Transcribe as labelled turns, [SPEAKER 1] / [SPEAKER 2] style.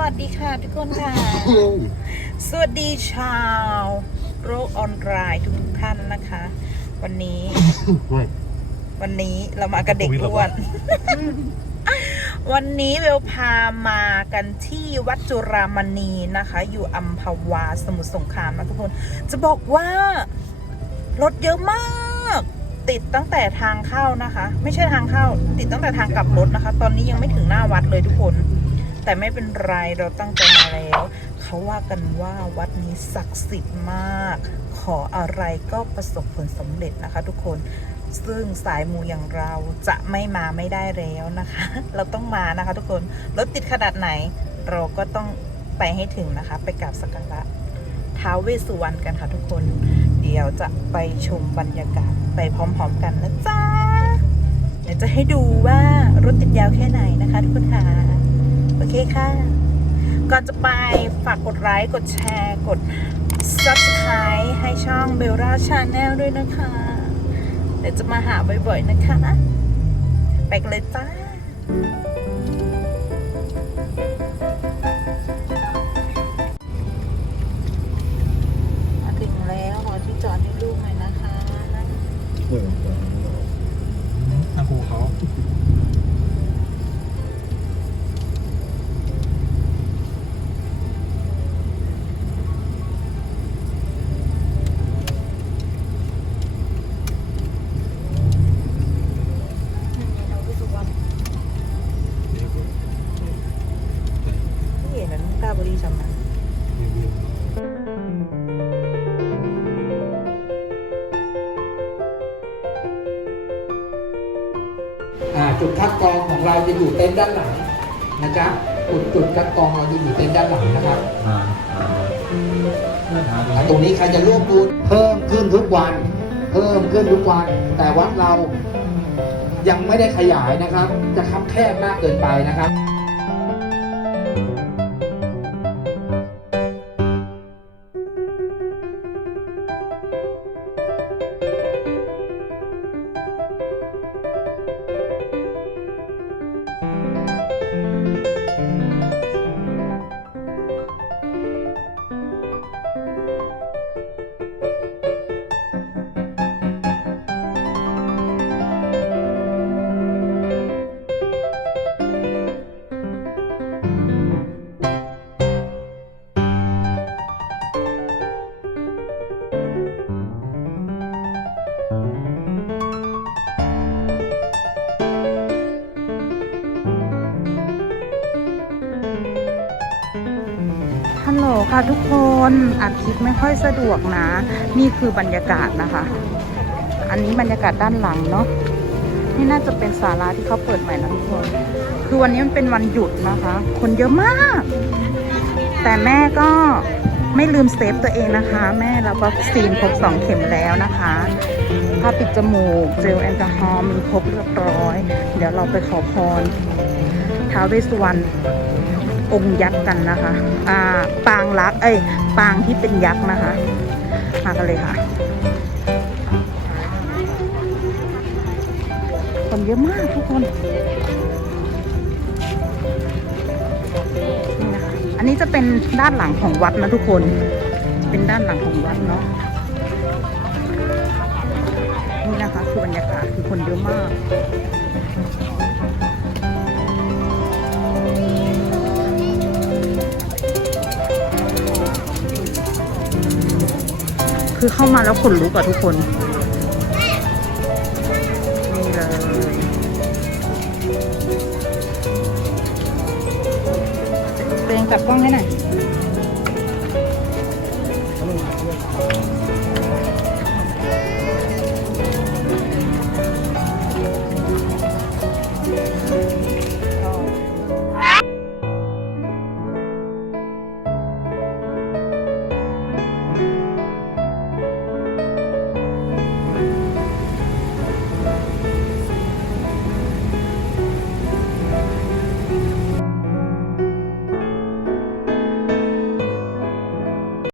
[SPEAKER 1] วัสดีค่ะทุกคนค่ะ สวัสดีชาวโรคออนไลน์ทุกๆท่านนะคะ วันนี้
[SPEAKER 2] ไม่
[SPEAKER 1] วันนี้เรามากับเด็กอ้วน วันนี้เวลพามากันที่วัดจุรามณีนะคะ อยู่อัมพวาสมุทรสงครามนะทุกคน จะบอกว่ารถเยอะมากติดตั้งแต่ทางเข้านะคะ ไม่ใช่ทางเข้า ติดตั้งแต่ทางกลับรถนะคะ ตอนนี้ยังไม่ถึงหน้าวัดเลยทุกคน แต่ไม่เป็นไรเราตั้งใจมาแล้ว เขาว่ากันว่าวัดนี้ศักดิ์สิทธิ์มาก ขออะไรก็ประสบผลสำเร็จนะคะ ทุกคนซึ่งสายมูอย่างเราจะไม่มาไม่ได้แล้วนะคะ เราต้องมานะคะทุกคนรถติดขนาดไหน เราก็ต้องไปให้ถึงนะคะ ไปกราบสักการะท้าวเวสสุวรรณกันค่ะทุกคน เดี๋ยวจะไปชมบรรยากาศไปพร้อมๆกันนะจ๊ะ เดี๋ยวจะให้ดูว่ารถติดยาวแค่ไหนนะคะทุกคนค่ะ โอเคค่ะ ก่อนจะไปฝากกดไลค์กดแชร์กด subscribe ให้ช่องเบลล่าชาแนลด้วยนะคะ เดี๋ยวจะมาหาบ่อยๆนะคะ ไปกันเลยจ้ามา ห็นนั้นกล้าบริสัมมัน
[SPEAKER 3] จุดคัดกรองของเราจะอยู่เต็นท์ด้านหลังนะจ๊ะจุดจุดคัดกรองเราจะอยู่เต็นท์ด้านหลังนะครับ
[SPEAKER 4] อ่าอ่า
[SPEAKER 3] อ่าตรงนี้ใครจะร่วมบุญเพิ่มขึ้นทุกวัน เพิ่มขึ้นทุกวัน แต่วัดเรายังไม่ได้ขยายนะครับ จะคับแคบมากเกินไปนะครับ
[SPEAKER 1] โหลค่ะทุกคนอัดคลิปไม่ค่อยสะดวกนะ นี่คือบรรยากาศนะคะ อันนี้บรรยากาศด้านหลังเนาะนี่น่าจะเป็นศาลาที่เขาเปิดใหม่นะทุกคน คือวันนี้มันเป็นวันหยุดนะคะ คนเยอะมาก แต่แม่ก็ไม่ลืมเซฟตัวเองนะคะ แม่เราก็ซีนครบสองเข็มแล้วนะคะผ้าปิดจมูก เจลแอลกอฮอล์มีครบเรียบร้อย เดี๋ยวเราไปขอพรท้าวเวสสุวรรณ องค์ยักษ์กันนะคะอ่าปางรัก เอ้ย ปางที่เป็นยักษ์นะคะ มากันเลยค่ะ คนเยอะมากทุกคนนี่นะคะอันนี้จะเป็นด้านหลังของวัดนะทุกคน เป็นด้านหลังของวัดเนาะ นี่นะคะคือบรรยากาศคือคนเยอะมาก คือเข้ามาแล้วขนลุกอะทุกคน นี่เลย เป็นจับกล้องให้หน่อย